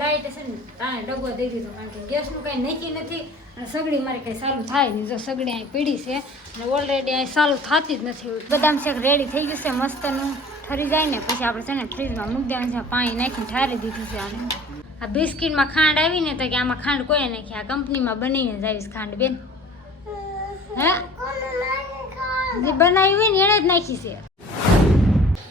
Light છે ને તાણે ડબ્બો દઈ દીધો કારણ કે ગેસનું કાંઈ નક્કી નથી અને સગડી મારે કંઈ ચાલુ થાય નહીં. જો સગડી અહીં પીડી છે અને ઓલરેડી અહીં ચાલુ થતી જ નથી. બદામ શેક રેડી થઈ ગયું છે મસ્તનું. ઠરી જાય ને પછી આપણે છે ને ફ્રીજમાં મૂકી દેવાનું છે. પાણી નાખીને ઠારી દીધું છે આને. આ બિસ્કીટમાં ખાંડ આવી ને તો કે આમાં ખાંડ કોઈ નાખી, આ કંપનીમાં બનીને જ આવીશ ખાંડ બેન. હે જે બનાવી હોય ને એને જ નાખી છે.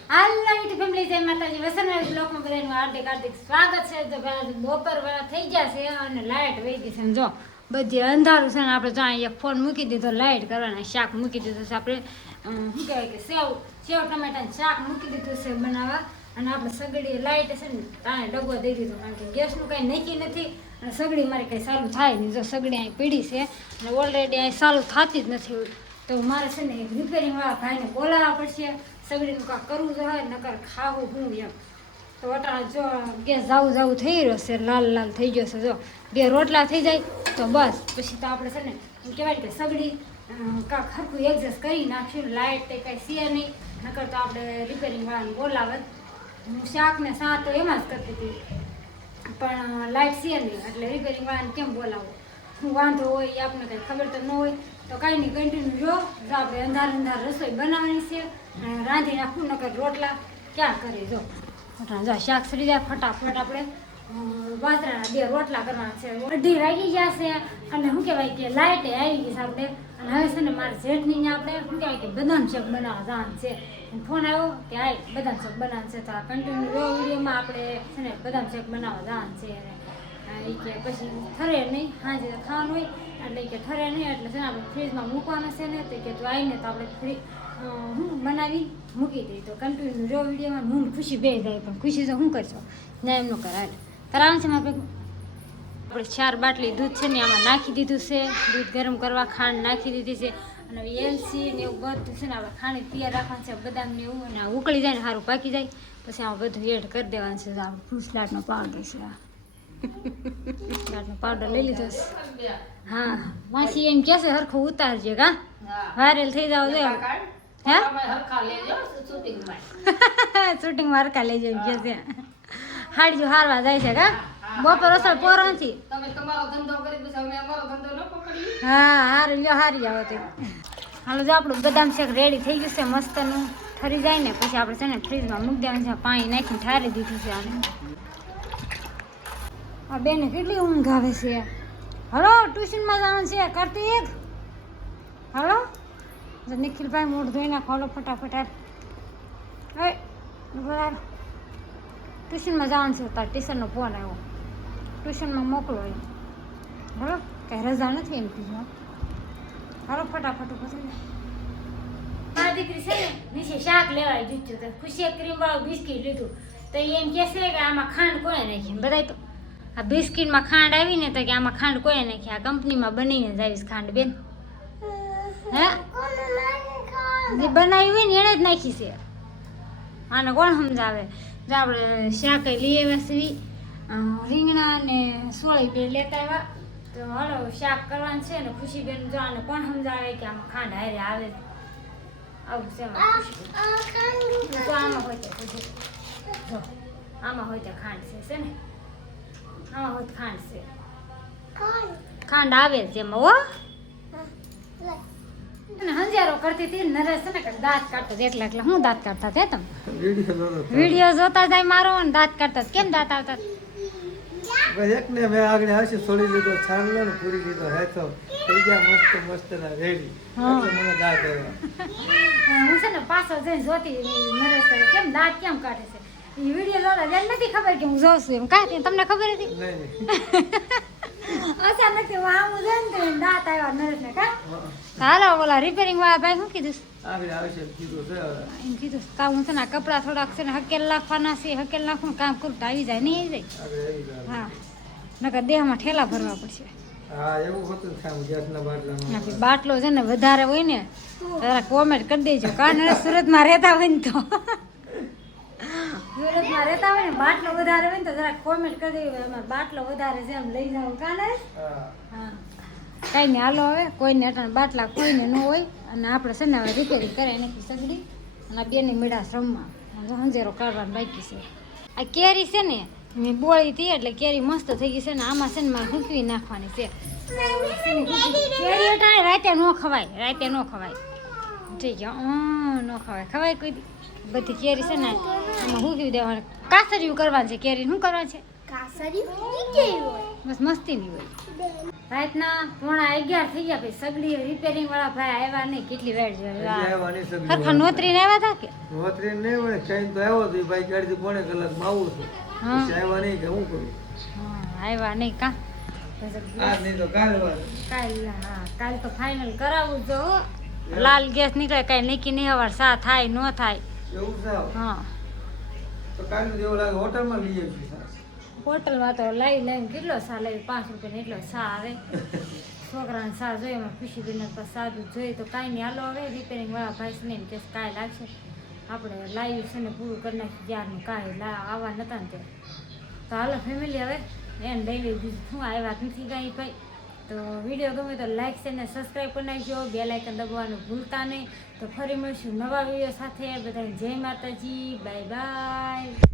હાલો યુટ્યુબ ફેમિલી, જય માતાજી. વસંતરાજ બ્લોગમાં બધાનું હાર્દિક હાર્દિક સ્વાગત છે. તો પહેલાં બપોર વેળા થઈ ગયા છે અને લાઇટ વહી ગઈ છે. જો બધી અંધારું છે ને આપણે જો અહીંયા ફોન મૂકી દીધો લાઇટ કરવાના. શાક મૂકી દીધું છે આપણે શું કહેવાય કે સેવ ટમેટાનું શાક મૂકી દીધું છે બનાવવા. અને આપણે સગડી લાઇટ છે ને તાણે ડબ્બો દઈ દીધો કારણ કે ગેસનું કાંઈ નક્કી નથી અને સગડી મારે કંઈ ચાલુ થાય નહીં. જો સગડી અહીં પીડી છે અને ઓલરેડી અહીં ચાલુ થતી જ નથી. તો મારે છે ને એક રિપેરિંગવાળા ભાઈને બોલાવવા પડશે. સગડીનું કાંક કરવું જોઈએ નકર ખાવું હું એમ. તો અટાણા જો ગેસ જાવું થઈ રહ્યો છે, લાલ થઈ ગયો છે. જો 2 રોટલા થઈ જાય તો બસ પછી તો આપણે છે ને એમ કહેવાય કે સગડી કાંક હરખું એડજસ્ટ કરી નાખ્યું. લાઇટ તે કાંઈ છે નહીં નકર તો આપણે રિપેરિંગવાળાને બોલાવે. હું શાક ને શાક તો એમાં જ કરતી હતી પણ લાઇટ છે નહીં એટલે રિપેરિંગવાળાને કેમ બોલાવો. શું વાંધો હોય એ આપણને કંઈ ખબર તો ન હોય તો કાંઈ નહીં, કન્ટિન્યુ જો આપણે અંધાર રસોઈ બનાવવાની છે અને રાંધી નાખું નકર રોટલા ક્યાં કરે. જો શાક સડી જાય ફટાફટ આપણે બાજરાના 2 રોટલા કરવાના છે. 2:30 વાગી ગયા છે અને શું કહેવાય કે લાઇટે આવી ગઈ છે આપણે. અને હવે છે ને મારે જેઠનીને આપણે શું કહેવાય કે બદામ શેક બનાવવા જવાનું છે. ફોન આવ્યો કે આ બદામ શેક બનાવવાનું છે. તો આ કન્ટિન્યુ વિડીયોમાં આપણે છે ને બદામ શેક બનાવવા જવાનું છે. અને એ કે પછી ઠરે નહીં, સાંજે ખાવાનું હોય એટલે કે ઠરે નહીં એટલે છે ને આપણે ફ્રીજમાં મૂકવાનું છે ને. તો કે તું આવીને તો આપણે હું બનાવી મૂકી દઈ. તો કન્ટિન્યુ જો વિડીયોમાં હું ખુશી બે જાય પણ ખુશી તો શું કરશો ના એમનું કરાવે છે. મારે આપણે 4 બાટલી દૂધ છે ને આમાં નાખી દીધું છે. દૂધ ગરમ કરવા ખાંડ નાખી દીધી છે અને એલસી ને એવું બધું છે ને આપણે ખાંડ તૈયાર રાખવાનું છે. બદામ ને એવું અને ઉકળી જાય ને સારું પાકી જાય પછી આમાં બધું એડ કરી દેવાનું છે. આમ ફૂસલાટનો પાવડર છે. ફૂસલાટનો પાવડર લઈ લીધો છે. હા માસી એમ કહેશે હરખું ઉતારજે કા વાયરલ થઈ જાવ દે. હે શૂટિંગમાં હરખા લેજો એમ કહે છે. હાડીઓ હારવા જાય છે કા બપોર અસર પોરો નથી. હા હારું લ્યો હારી જાવ તો. હાલો જો આપણું બદામ શેક રેડી થઈ ગયું છે મસ્તનું. ઠરી જાય ને પછી આપણે છે ને ફ્રીજમાં મૂકી દેવાનું છે. પાણી નાખીને ઠારી દીધું છે આને. આ બેને કેટલી ઊંઘ આવે છે. હલો ટ્યુશનમાં જવાનું છે કાર્તિક. હલો નિખિલભાઈ મોઢ ધોઈ નાખો. હલો ફટાફટ બરાબર ટ્યુશનમાં જવાનું છે. તાર ટીચરનો ફોન આવ્યો ટ્યુશનમાં મોકલો એમ. બરાબર કાંઈ રજા નથી એમ કીધું. હાલો ફટાફટ પછી મારી દીકરી છે ને નીચે શાક લેવાય દીધું તો ખુશીએ ક્રીમવાળું બિસ્કીટ લીધું તો એમ કહેશે કે આમાં ખાંડ કોને નાખી. બધા તો આ બિસ્કીટમાં ખાંડ આવી ને તો કે આમાં ખાંડ કોને નાખી, આ કંપનીમાં બનીને જ આવીશ ખાંડ બેન. હે જે બનાવી હોય ને એને જ નાખી છે. આને કોણ સમજાવે. જો આપણે શાક લઈ આવ્યા છીએ રીંગણા ને સોળી બે લેતા આવ્યા. તો હાલો શાક કરવાનું છે ને ખુશીબેન જો આને કોણ સમજાવે કે આમાં ખાંડ હારે આવે. આવું છે તો આમાં હોય તો જો આમાં હોય તો ખાંડ છે ને આમાં હોય તો ખાંડ છે. ખાંડ આવે છે એમાં હો. હંજારો કરતી હતી નરેશ છે ને દાંત કાઢતો એકલા હું દાંત કાઢતા હતા તમે વિડીયો જોતા જાય મારો ને દાંત કાઢતા. કેમ દાંત આવતા એક ને મેં આગળ હાસી છોડી લીધો છાણલો ને પૂરી લીધો હે તો થઈ ગયા મસ્ત ના રેડી. એટલે મને દાંત આવ્યા. હું છે ને પાછળ જઈને જોતી નરેશ કેમ દાંત કેમ કાઢે છે. એ વિડીયો જોતા જેમ નથી ખબર કે હું જોઉં છું એમ. કાંઈ તમને ખબર હતી અચાનક આમ જોઈને તો દાંત આવ્યા નરેશને. કા હાલો ઓલા રિપેરિંગ વાળા ભાઈ શું કીધું આગળ આવશે કીધું છે એમ કીધું કામ હું છે ને કપડાં થોડાક છે ને હકેલ નાખવાના છે. હકેલ નાખવું કામ કરું તો આવી જાય નહીં આવી જાય. હા નકર દેહમાં ઠેલા ભરવા પડશે. હા એવું હતું કામ ગેસના બાટલામાં. બાટલો છે ને વધારે હોય ને જરા કોમેન્ટ કરી દેજો. કારણ સુરતમાં રહેતા હોય ને તો સુરતમાં રહેતા હોય ને બાટલો વધારે હોય ને તો જરા કોમેન્ટ કરી દેજો. અમારે બાટલો વધારે છે એમ લઈ જાવ કાને. હા કાંઈ નહીં હાલો હવે કોઈને અટાણ બાટલા કોઈને ન હોય અને આપણે છે ને હવે રિપેરિંગ કરાવી નાખી સગડી અને આ બેની મીડા રમવા હંજેરો કાઢવાનું બાકી છે. આ કેરી છે ને મેં બોળી હતી એટલે કેરી મસ્ત થઈ ગઈ છે ને આમાં છે ને મારે હૂકવી નાખવાની છે કેરી અટાણે રાતે ન ખવાય ઠીક છે ન ખવાય કોઈ દી. બધી કેરી છે ને આમાં હૂકવી દેવાની કાસરિયું કરવાનું છે કેરી શું કરવાનું છે બસ મસ્તીની હોય. રાતના 11:30 થઈ ગયા પછી સગડી રિપેરિંગ વાળા ભાઈ આવ્યા નહીં કેટલી વેળ હરખા નોતરીને આવ્યા હતા કે નોતરી નહીં હોય કઈ તો આવ્યો તો ભાઈ ગાડી 1.5 કલાકમાં આવું છું પછી આવ્યા નહીં કે હું કરું આવ્યા નહીં કા આ નહીં તો કાલ કાલ તો ફાઇનલ કરાવવું જો લાલ ગેસ નીકળે કઈ નક્કી નહીં હવાર સા થાય ન થાય એવું સાવ હા તો કાલ જેવું લાગે હોટલમાં લઈ આવી હોટલમાં તો લઈને કેટલો સા લાવી 5 રૂપિયાનો એટલો સા આવે છોકરાને સા જોઈએ એમાં ખુશી બેને તો સાદું જોઈએ તો કાંઈ નહીં હાલો હવે રિપેરિંગ વાળા ભાઈ છે ને એમ કે કાંઈ લાગશે આપણે લાવ્યું છે ને પૂરું કરી નાખ્યું જ્યારનું કાંઈ આવવા નતા ને ત્યાં તો હાલો ફેમિલી હવે એને લઈ લઈ બીજું શું આવ્યા નથી કાંઈ ભાઈ તો વિડીયો ગમે તો લાઈક છે ને સબસ્ક્રાઈબ કરી નાખજો બેલ આઇકન દબાવવાનું ભૂલતા નહીં તો ફરી મળીશું નવા વિડીયો સાથે બધાને જય માતાજી બાય બાય.